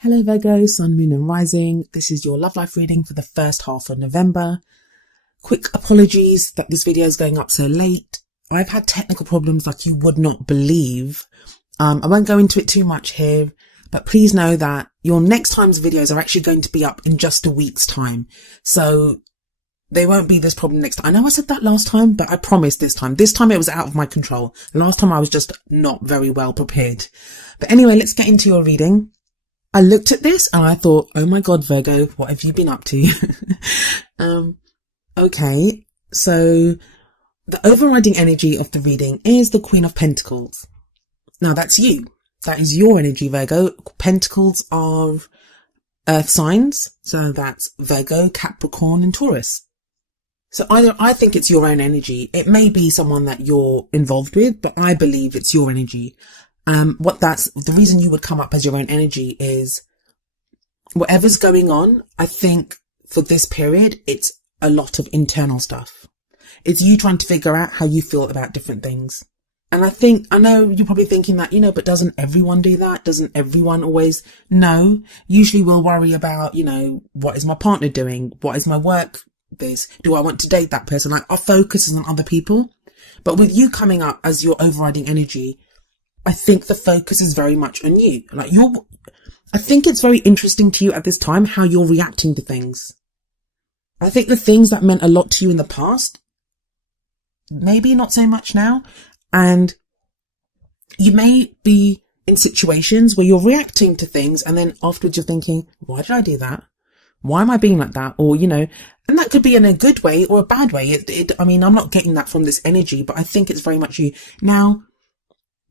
Hello Virgo, Sun, Moon and Rising. This is your love life reading for the first half of November. Quick apologies that this video is going up so late. I've had technical problems like you would not believe. I won't go into it too much here, but please know that your next time's videos are actually going to be up in just a week's time. So there won't be this problem next time. I know I said that last time, but I promise this time. This time it was out of my control. Last time I was just not very well prepared. But anyway, let's get into your reading. I looked at this and I thought, oh my God, Virgo, what have you been up to? Okay, so the overriding energy of the reading is the Queen of Pentacles. Now that's you. That is your energy, Virgo. Pentacles are earth signs. So that's Virgo, Capricorn and Taurus. So I think it's your own energy. It may be someone that you're involved with, but I believe it's your energy. The reason you would come up as your own energy is whatever's going on. I think for this period, it's a lot of internal stuff. It's you trying to figure out how you feel about different things. And I know you're probably thinking that, but doesn't everyone do that? Doesn't everyone always? No, usually we'll worry about, what is my partner doing? What is my work? Do I want to date that person? Like our focus is on other people. But with you coming up as your overriding energy, I think the focus is very much on you. I think it's very interesting to you at this time how you're reacting to things. I think the things that meant a lot to you in the past, maybe not so much now. And you may be in situations where you're reacting to things and then afterwards you're thinking, why did I do that? Why am I being like that? Or, and that could be in a good way or a bad way. I'm not getting that from this energy, but I think it's very much you. Now,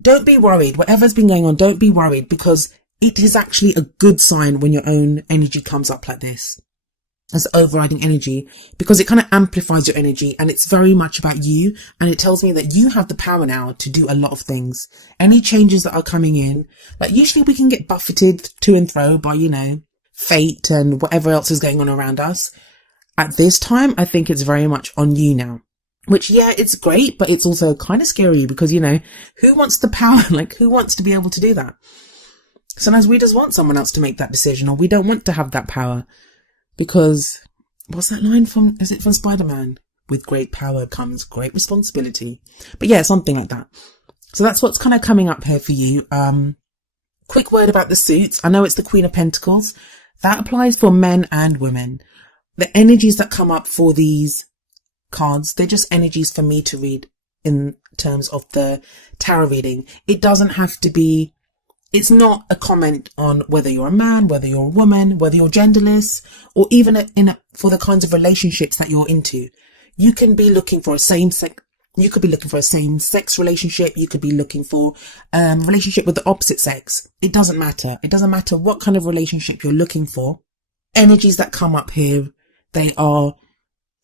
don't be worried. Whatever's been going on, don't be worried, because it is actually a good sign when your own energy comes up like this as overriding energy, because it kind of amplifies your energy and it's very much about you. And it tells me that you have the power now to do a lot of things. Any changes that are coming in, like usually we can get buffeted to and fro by, fate and whatever else is going on around us. At this time, I think it's very much on you now. Which, yeah, it's great, but it's also kind of scary because, who wants the power? Like, who wants to be able to do that? Sometimes we just want someone else to make that decision, or we don't want to have that power because, what's that line from? Is it from Spider-Man? With great power comes great responsibility. But yeah, something like that. So that's what's kind of coming up here for you. Quick word about the suits. I know it's the Queen of Pentacles. That applies for men and women. The energies that come up for these cards, they're just energies for me to read in terms of the tarot reading. It doesn't have to be, it's not a comment on whether you're a man, whether you're a woman, whether you're genderless, or even for the kinds of relationships that you're into. You can be looking for you could be looking for a same-sex relationship. You could be looking for a relationship with the opposite sex. It doesn't matter. It doesn't matter what kind of relationship you're looking for. Energies that come up here, they are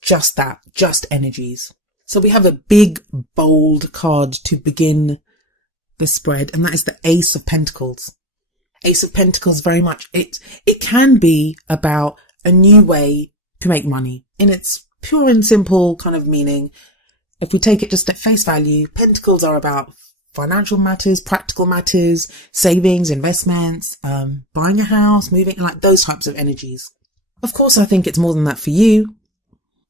just that, just energies. So we have a big, bold card to begin the spread, and that is the Ace of Pentacles. Ace of Pentacles, very much, it can be about a new way to make money in its pure and simple kind of meaning. If we take it just at face value, Pentacles are about financial matters, practical matters, savings, investments, buying a house, moving, like those types of energies. Of course, I think it's more than that for you.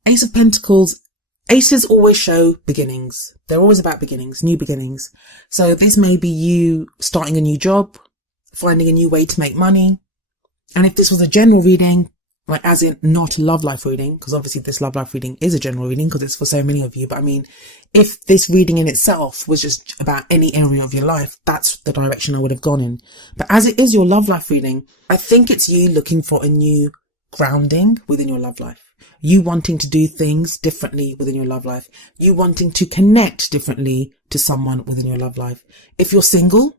Ace of Pentacles, aces always show beginnings. They're always about beginnings, new beginnings. So this may be you starting a new job, finding a new way to make money. And if this was a general reading, like as in not a love life reading, because obviously this love life reading is a general reading because it's for so many of you. But if this reading in itself was just about any area of your life, that's the direction I would have gone in. But as it is your love life reading, I think it's you looking for a new grounding within your love life. You wanting to do things differently within your love life. You wanting to connect differently to someone within your love life. If you're single,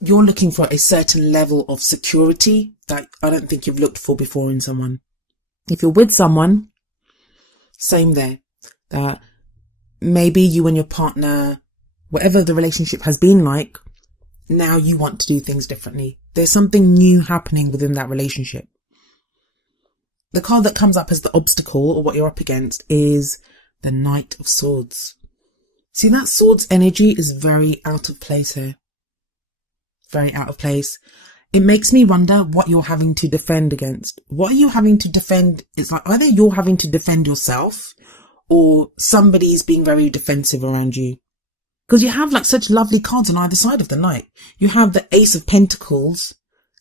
you're looking for a certain level of security that I don't think you've looked for before in someone. If you're with someone, same there. Maybe you and your partner, whatever the relationship has been like, now you want to do things differently. There's something new happening within that relationship. The card that comes up as the obstacle, or what you're up against, is the Knight of Swords. See, that swords energy is very out of place here. Very out of place. it makes me wonder what you're having to defend against. What are you having to defend? It's like either you're having to defend yourself or somebody's being very defensive around you. Because you have like such lovely cards on either side of the Knight. You have the Ace of Pentacles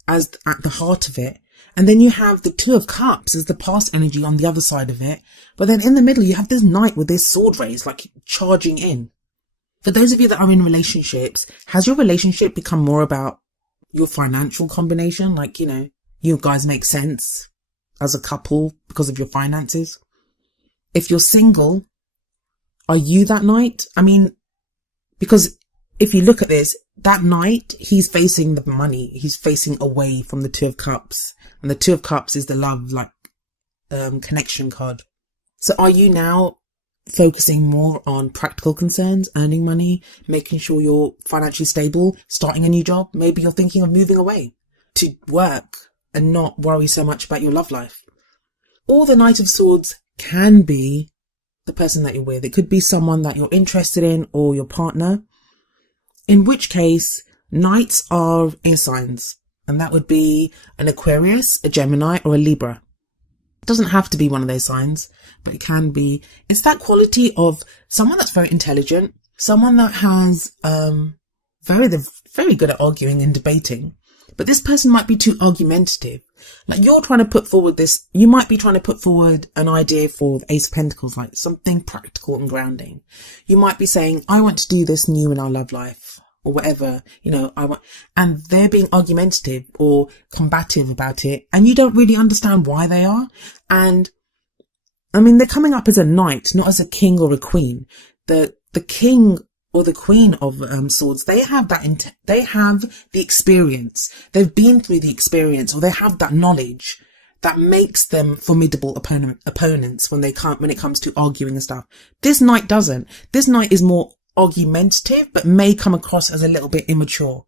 as at the heart of it. And then you have the Two of Cups as the past energy on the other side of it. But then in the middle, you have this Knight with this sword raised, like charging in. For those of you that are in relationships, has your relationship become more about your financial combination? Like, you guys make sense as a couple because of your finances. If you're single, are you that Knight? I mean, because if you look at this, that Knight, he's facing the money. He's facing away from the Two of Cups. And the Two of Cups is the love, connection card. So are you now focusing more on practical concerns, earning money, making sure you're financially stable, starting a new job? Maybe you're thinking of moving away to work and not worry so much about your love life. Or the Knight of Swords can be the person that you're with. It could be someone that you're interested in or your partner. In which case, Knights are air signs. And that would be an Aquarius, a Gemini, or a Libra. It doesn't have to be one of those signs, but it can be. It's that quality of someone that's very intelligent, someone that has very good at arguing and debating. But this person might be too argumentative. Like you're trying to put forward this, you might be trying to put forward an idea for the Ace of Pentacles, like something practical and grounding. You might be saying, I want to do this new in our love life or whatever, and they're being argumentative or combative about it. And you don't really understand why they are. And I mean, they're coming up as a knight, not as a king or a queen. The king or the queen of swords, they have they have the experience. They've been through the experience, or they have that knowledge that makes them formidable opponents when it comes to arguing and stuff. This knight doesn't. This knight is more argumentative, but may come across as a little bit immature.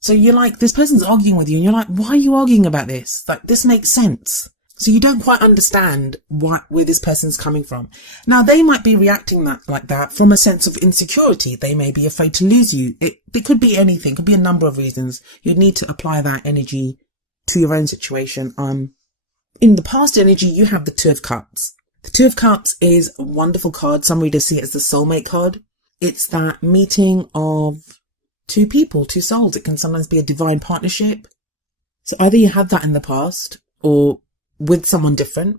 So you're like, this person's arguing with you and you're like, why are you arguing about this? Like, this makes sense. So you don't quite understand where this person's coming from. Now, they might be reacting like that from a sense of insecurity. They may be afraid to lose you. It could be anything. It could be a number of reasons. You'd need to apply that energy to your own situation. In the past energy, you have the Two of Cups. The Two of Cups is a wonderful card. Some readers see it as the soulmate card. It's that meeting of two people, two souls. It can sometimes be a divine partnership. So either you had that in the past or with someone different,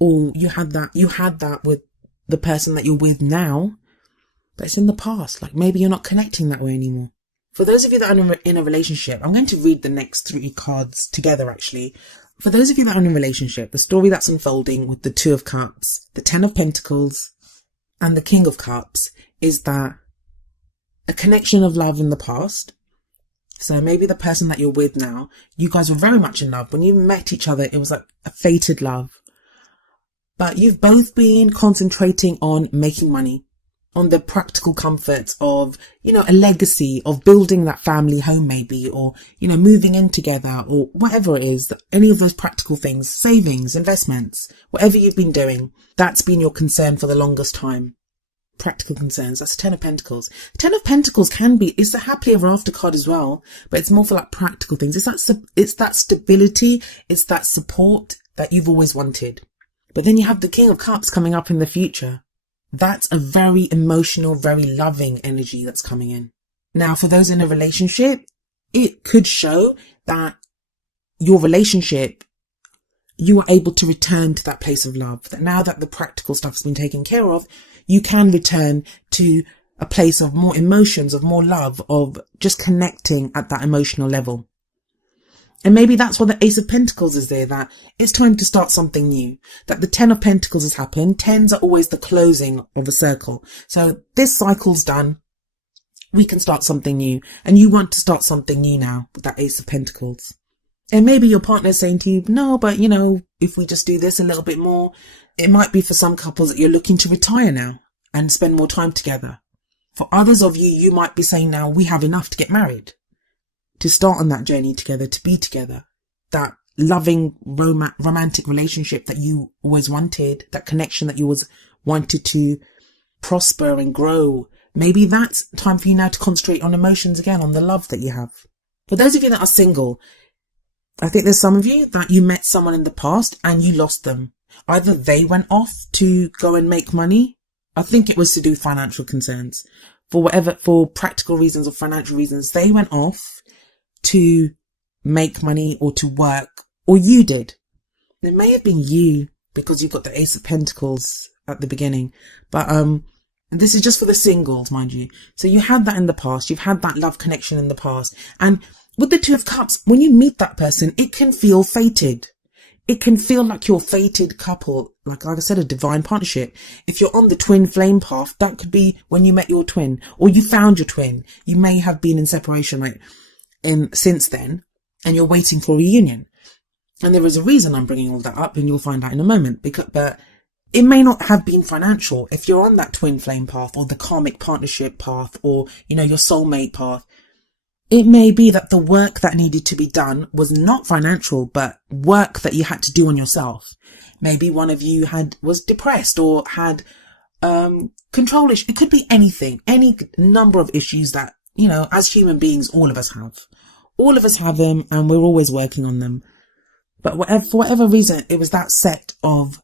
or you had that with the person that you're with now, but it's in the past. Like maybe you're not connecting that way anymore. For those of you that are in a relationship, I'm going to read the next 3 cards together actually. For those of you that are in a relationship, the story that's unfolding with the Two of Cups, the Ten of Pentacles, and the King of Cups is that a connection of love in the past. So maybe the person that you're with now, you guys were very much in love. When you met each other, it was like a fated love. But you've both been concentrating on making money, on the practical comforts of, a legacy of building that family home maybe, or, moving in together or whatever it is, any of those practical things, savings, investments, whatever you've been doing, that's been your concern for the longest time. Practical concerns. That's Ten of Pentacles. Ten of Pentacles it's a happily ever after card as well, but it's more for like practical things. It's that stability. It's that support that you've always wanted. But then you have the King of Cups coming up in the future. That's a very emotional, very loving energy that's coming in. Now, for those in a relationship, it could show that your relationship, you are able to return to that place of love. That now that the practical stuff has been taken care of, you can return to a place of more emotions, of more love, of just connecting at that emotional level. And maybe that's why the Ace of Pentacles is there, that it's time to start something new. That the Ten of Pentacles has happened. Tens are always the closing of a circle. So this cycle's done. We can start something new. And you want to start something new now with that Ace of Pentacles. And maybe your partner's saying to you, no, but if we just do this a little bit more, it might be for some couples that you're looking to retire now and spend more time together. For others of you, you might be saying now, we have enough to get married, to start on that journey together, to be together. That loving, romantic relationship that you always wanted, that connection that you always wanted to prosper and grow. Maybe that's time for you now to concentrate on emotions again, on the love that you have. For those of you that are single, I think there's some of you that you met someone in the past and you lost them. Either they went off to go and make money. I think it was to do with financial concerns. For practical reasons or financial reasons, they went off to make money or to work, or you did. It may have been you because you've got the Ace of Pentacles at the beginning. But this is just for the singles, mind you. So you had that in the past. You've had that love connection in the past. And with the Two of Cups, when you meet that person, it can feel fated. It can feel like you're a fated couple, like I said, a divine partnership. If you're on the twin flame path, that could be when you met your twin or you found your twin. You may have been in separation since then, and you're waiting for a reunion. And there is a reason I'm bringing all that up, and you'll find out in a moment. But it may not have been financial. If you're on that twin flame path or the karmic partnership path or, your soulmate path, it may be that the work that needed to be done was not financial, but work that you had to do on yourself. Maybe one of you was depressed or had control issues. It could be anything, any number of issues that, as human beings, all of us have. All of us have them, and we're always working on them. But for whatever reason, it was that set of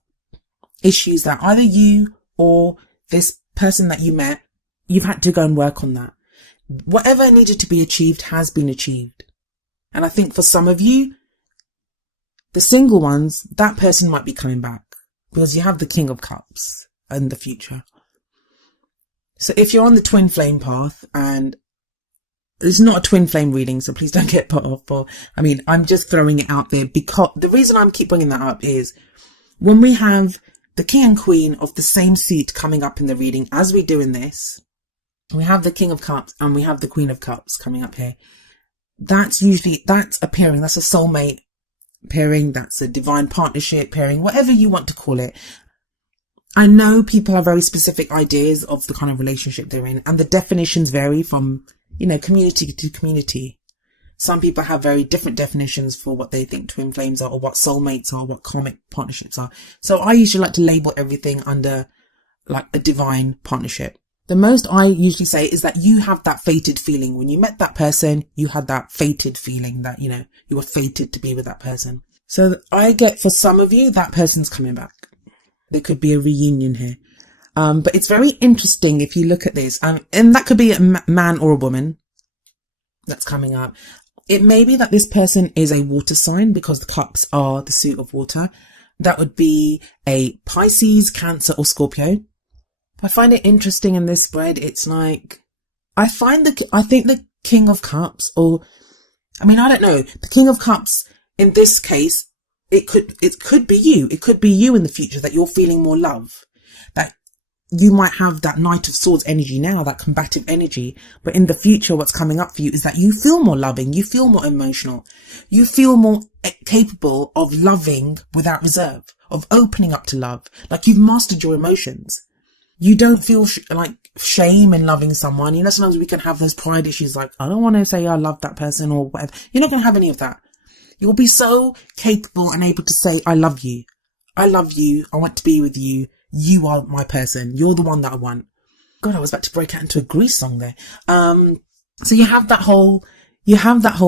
issues that either you or this person that you met, you've had to go and work on that. Whatever needed to be achieved has been achieved. And I think for some of you, the single ones, that person might be coming back because you have the King of Cups in the future. So if you're on the twin flame path, and it's not a twin flame reading, so please don't get put off. I'm just throwing it out there because the reason I keep bringing that up is when we have the King and Queen of the same suit coming up in the reading, as we do in this, we have the King of Cups and we have the Queen of Cups coming up here. That's a pairing. That's a soulmate pairing. That's a divine partnership pairing, whatever you want to call it. I know people have very specific ideas of the kind of relationship they're in, and the definitions vary from, community to community. Some people have very different definitions for what they think twin flames are, or what soulmates are, what karmic partnerships are. So I usually like to label everything under like a divine partnership. The most I usually say is that you have that fated feeling. When you met that person, you had that fated feeling that, you were fated to be with that person. So I get, for some of you, that person's coming back. There could be a reunion here. But it's very interesting if you look at this. And that could be a man or a woman that's coming up. It may be that this person is a water sign because the cups are the suit of water. That would be a Pisces, Cancer, or Scorpio. I find it interesting in this spread. It's like, I think the King of Cups, I don't know. The King of Cups, in this case, it could be you. It could be you in the future that you're feeling more love. That you might have that Knight of Swords energy now, that combative energy. But in the future, what's coming up for you is that you feel more loving. You feel more emotional. You feel more capable of loving without reserve, of opening up to love. Like you've mastered your emotions. You don't feel shame in loving someone. Sometimes we can have those pride issues like, I don't want to say I love that person or whatever. You're not going to have any of that. You'll be so capable and able to say, I love you. I love you. I want to be with you. You are my person. You're the one that I want. God, I was about to break out into a Grease song there. So you have that whole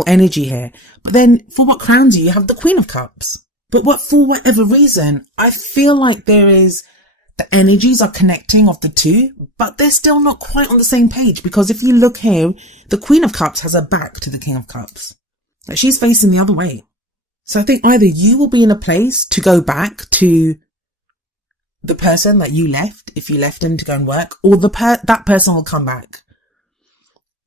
energy here. But then for what crowns you have the Queen of Cups. But for whatever reason, I feel like the energies are connecting of the two, but they're still not quite on the same page, because if you look here, the Queen of Cups has her back to the King of Cups. Like she's facing the other way. So I think either you will be in a place to go back to the person that you left, if you left him to go and work, or that person will come back.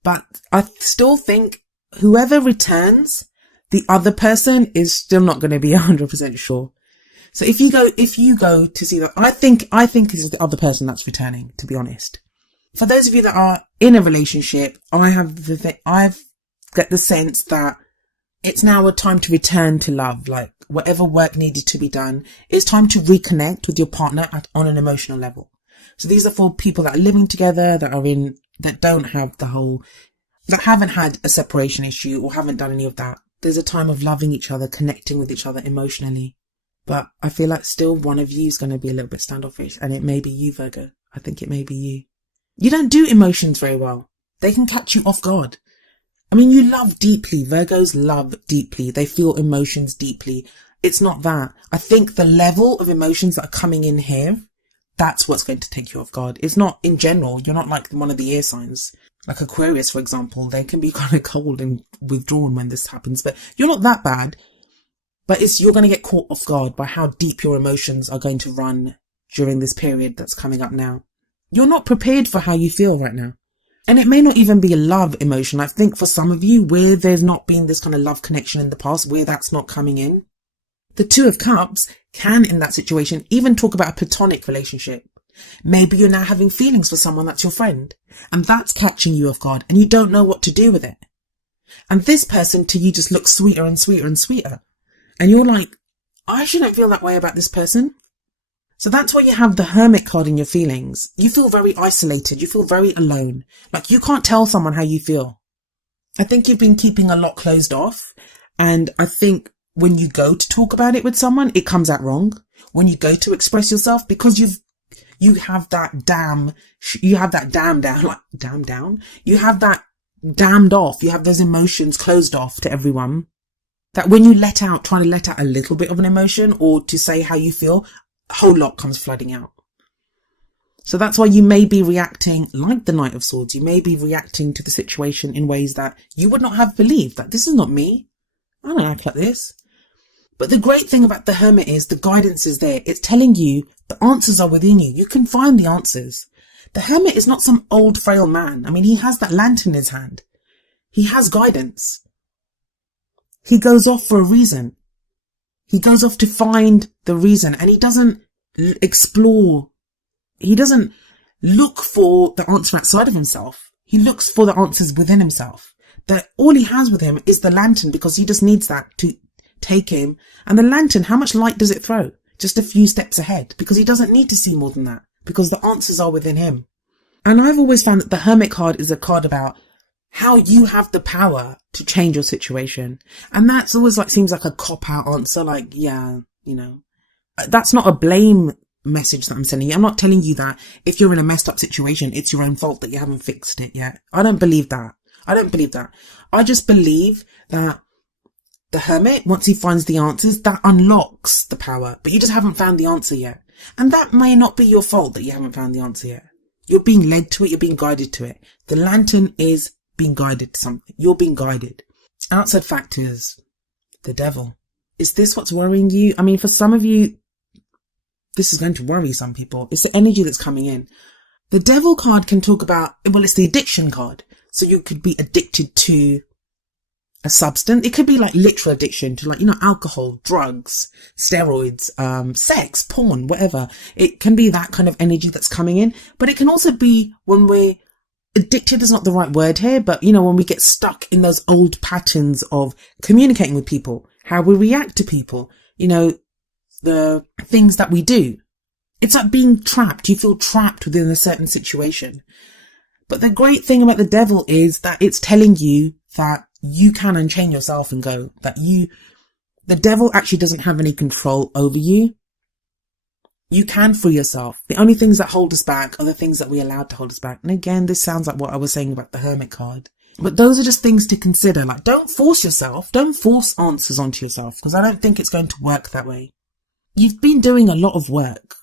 But I still think whoever returns, the other person is still not going to be 100% sure. So if you go to see that, I think it's the other person that's returning, to be honest. For those of you that are in a relationship, I've got the sense that it's now a time to return to love. Like whatever work needed to be done, it's time to reconnect with your partner on an emotional level. So these are for people that are living together, that haven't had a separation issue or haven't done any of that. There's a time of loving each other, connecting with each other emotionally. But I feel like still one of you is going to be a little bit standoffish, and it may be you, Virgo. I think it may be you. You don't do emotions very well. They can catch you off guard. I mean, you love deeply. Virgos love deeply. They feel emotions deeply. It's not that. I think the level of emotions that are coming in here, that's what's going to take you off guard. It's not in general. You're not like one of the air signs. Like Aquarius, for example, they can be kind of cold and withdrawn when this happens, but you're not that bad. But you're going to get caught off guard by how deep your emotions are going to run during this period that's coming up now. You're not prepared for how you feel right now. And it may not even be a love emotion. I think for some of you, where there's not been this kind of love connection in the past, where that's not coming in, the Two of Cups can, in that situation, even talk about a platonic relationship. Maybe you're now having feelings for someone that's your friend, and that's catching you off guard, and you don't know what to do with it. And this person to you just looks sweeter and sweeter and sweeter. And you're like, I shouldn't feel that way about this person. So that's why you have the Hermit card in your feelings. You feel very isolated. You feel very alone. Like you can't tell someone how you feel. I think you've been keeping a lot closed off. And I think when you go to talk about it with someone, it comes out wrong. When you go to express yourself, because you have that damned off. You have those emotions closed off to everyone. That when you try to let out a little bit of an emotion or to say how you feel, a whole lot comes flooding out. So that's why you may be reacting like the Knight of Swords. You may be reacting to the situation in ways that you would not have believed. That this is not me. I don't act like this. But the great thing about the Hermit is the guidance is there. It's telling you the answers are within you. You can find the answers. The Hermit is not some old frail man. I mean, he has that lantern in his hand. He has guidance. He goes off for a reason. He goes off to find the reason, and he doesn't explore. He doesn't look for the answer outside of himself. He looks for the answers within himself. That all he has with him is the lantern, because he just needs that to take him. And the lantern, how much light does it throw? Just a few steps ahead, because he doesn't need to see more than that, because the answers are within him. And I've always found that the Hermit card is a card about how you have the power to change your situation. And that's always seems like a cop-out answer, that's not a blame message that I'm sending you. I'm not telling you that if you're in a messed up situation, it's your own fault that you haven't fixed it yet. I don't believe that. I just believe that the Hermit, once he finds the answers, that unlocks the power, but you just haven't found the answer yet. And that may not be your fault that you haven't found the answer yet. You're being led to it. You're being guided to it. The lantern is being guided to something. You're being guided. Outside factors. The Devil. Is this what's worrying you? I mean, for some of you, this is going to worry some people. It's the energy that's coming in. The Devil card can talk about, it's the addiction card. So you could be addicted to a substance. It could be literal addiction to alcohol, drugs, steroids, sex, porn, whatever. It can be that kind of energy that's coming in. But it can also be when we're addicted is not the right word here, but when we get stuck in those old patterns of communicating with people, how we react to people, the things that we do. It's like being trapped. You feel trapped within a certain situation. But the great thing about the Devil is that it's telling you that you can unchain yourself and go, the Devil actually doesn't have any control over you. You can free yourself. The only things that hold us back are the things that we allowed to hold us back. And again, this sounds like what I was saying about the Hermit card. But those are just things to consider. Don't force yourself. Don't force answers onto yourself, because I don't think it's going to work that way. You've been doing a lot of work.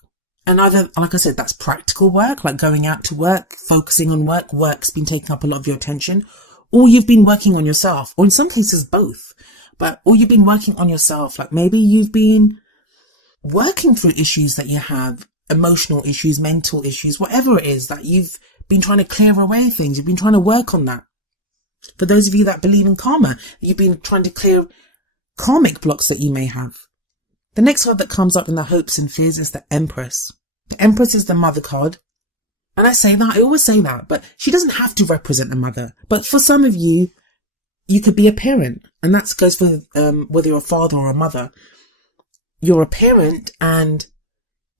And either, like I said, that's practical work, like going out to work, focusing on work. Work's been taking up a lot of your attention. Or you've been working on yourself. Or in some cases, both. Or you've been working on yourself. Maybe you've been working through issues that you have, emotional issues, mental issues, whatever it is, that you've been trying to clear away things. You've been trying to work on that. For those of you that believe in karma, you've been trying to clear karmic blocks that you may have. The next card that comes up in the hopes and fears is the Empress. The Empress is the mother card. And I always say that, but she doesn't have to represent a mother. But for some of you, you could be a parent. And that goes for whether you're a father or a mother. You're a parent, and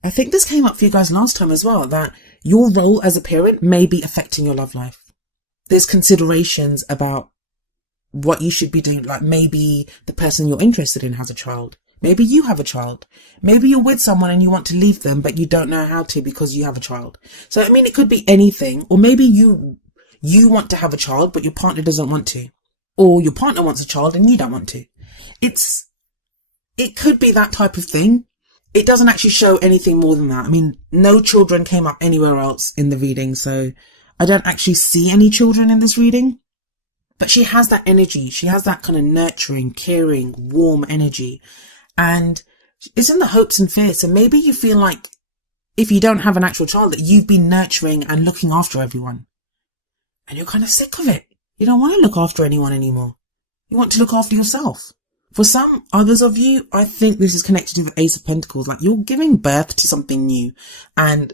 I think this came up for you guys last time as well, that your role as a parent may be affecting your love life. There's considerations about what you should be doing. Maybe the person you're interested in has a child. Maybe you have a child. Maybe you're with someone and you want to leave them, but you don't know how to because you have a child. So, it could be anything. Or maybe you want to have a child, but your partner doesn't want to. or your partner wants a child and you don't want to. It could be that type of thing. It doesn't actually show anything more than that. I mean, no children came up anywhere else in the reading, so I don't actually see any children in this reading. But she has that energy. She has that kind of nurturing, caring, warm energy. And it's in the hopes and fears. So maybe you feel like if you don't have an actual child, that you've been nurturing and looking after everyone. And you're kind of sick of it. You don't want to look after anyone anymore. You want to look after yourself. For some others of you, I think this is connected to the Ace of Pentacles. Like, you're giving birth to something new. And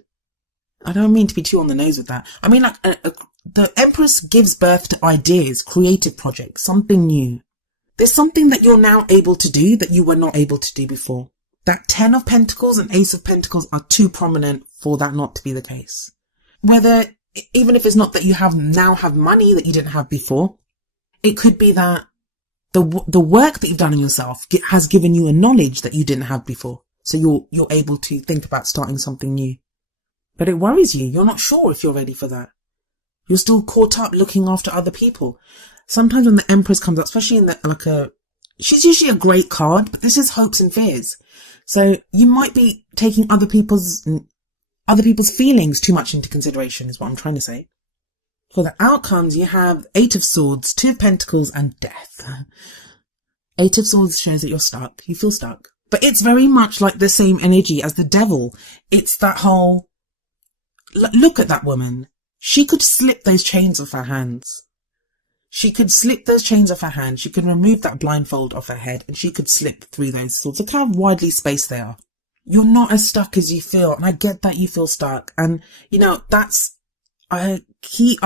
I don't mean to be too on the nose with that. I mean, like, the Empress gives birth to ideas, creative projects, something new. There's something that you're now able to do that you were not able to do before. That 10 of Pentacles and Ace of Pentacles are too prominent for that not to be the case. Even if it's not that you now have money that you didn't have before, it could be that the work that you've done on yourself has given you a knowledge that you didn't have before. So you're able to think about starting something new. But it worries you. You're not sure if you're ready for that. You're still caught up looking after other people. Sometimes when the Empress comes up, especially in she's usually a great card, but this is hopes and fears. So you might be taking other people's feelings too much into consideration, is what I'm trying to say. For the outcomes, you have 8 of Swords, 2 of Pentacles, and Death. 8 of Swords shows that you're stuck. You feel stuck. But it's very much like the same energy as the Devil. It's that whole, look at that woman. She could slip those chains off her hands. She could slip those chains off her hands. She could remove that blindfold off her head, and she could slip through those swords. Look how widely spaced they are. You're not as stuck as you feel, and I get that you feel stuck. And, I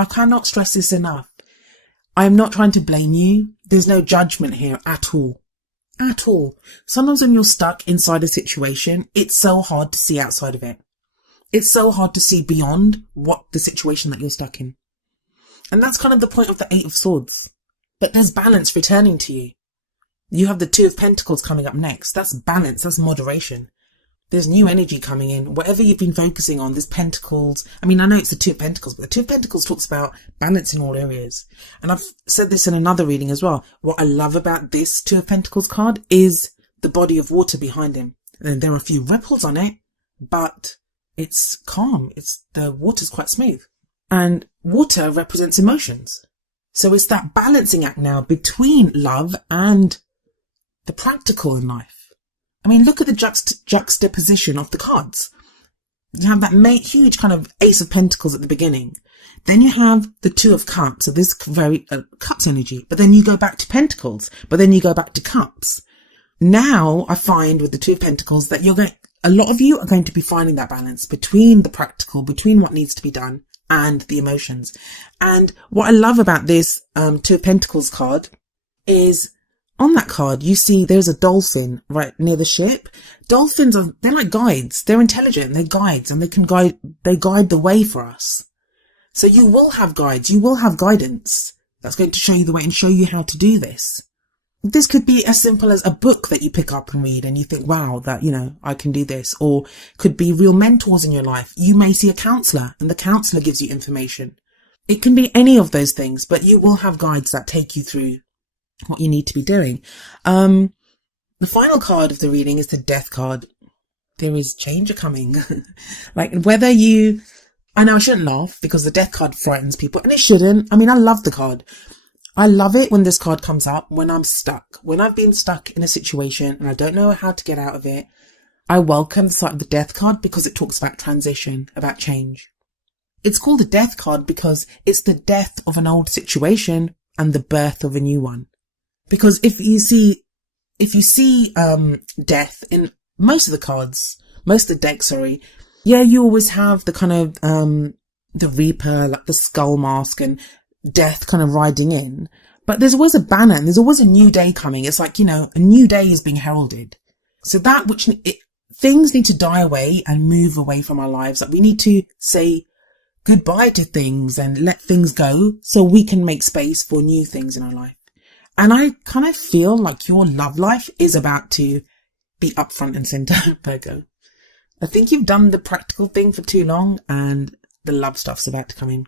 cannot stress this enough. I'm not trying to blame you. There's no judgment here at all. At all. Sometimes when you're stuck inside a situation, it's so hard to see outside of it. It's so hard to see beyond what the situation that you're stuck in. And that's kind of the point of the 8 of Swords. But there's balance returning to you. You have the 2 of Pentacles coming up next. That's balance. That's moderation. There's new energy coming in. Whatever you've been focusing on, there's Pentacles. I mean, I know it's the 2 of Pentacles, but the 2 of Pentacles talks about balance in all areas. And I've said this in another reading as well. What I love about this 2 of Pentacles card is the body of water behind him. And there are a few ripples on it, but it's calm. The water's quite smooth. And water represents emotions. So it's that balancing act now between love and the practical in life. I mean, look at the juxtaposition of the cards. You have that huge kind of Ace of Pentacles at the beginning. Then you have the 2 of Cups, so this very Cups energy. But then you go back to Pentacles. But then you go back to Cups. Now I find with the 2 of Pentacles that a lot of you are going to be finding that balance between the practical, between what needs to be done, and the emotions. And what I love about this 2 of Pentacles card is, on that card, you see there's a dolphin right near the ship. Dolphins they're like guides. They're intelligent. They're guides, and they guide the way for us. So you will have guides. You will have guidance that's going to show you the way and show you how to do this. This could be as simple as a book that you pick up and read and you think, wow, that, I can do this. Or could be real mentors in your life. You may see a counselor and the counselor gives you information. It can be any of those things, but you will have guides that take you through what you need to be doing. The final card of the reading is the Death card. There is change coming. I know I shouldn't laugh because the Death card frightens people, and it shouldn't. I mean, I love the card. I love it when this card comes up, when I'm stuck, when I've been stuck in a situation and I don't know how to get out of it. I welcome the sight of the Death card because it talks about transition, about change. It's called the Death card because it's the death of an old situation and the birth of a new one. Because if you see death in most of the cards, most of the deck, you always have the kind of the Reaper, like the skull mask, and death kind of riding in. But there's always a banner and there's always a new day coming. It's like, a new day is being heralded. So things need to die away and move away from our lives. Like, we need to say goodbye to things and let things go so we can make space for new things in our life. And I kind of feel like your love life is about to be up front and center, Virgo. I think you've done the practical thing for too long and the love stuff's about to come in.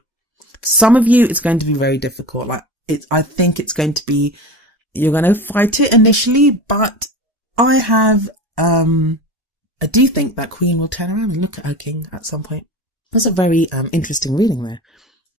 Some of you, it's going to be very difficult. Like, I think it's going to be, you're going to fight it initially, but I do think that Queen will turn around and look at her king at some point. That's a very interesting reading there.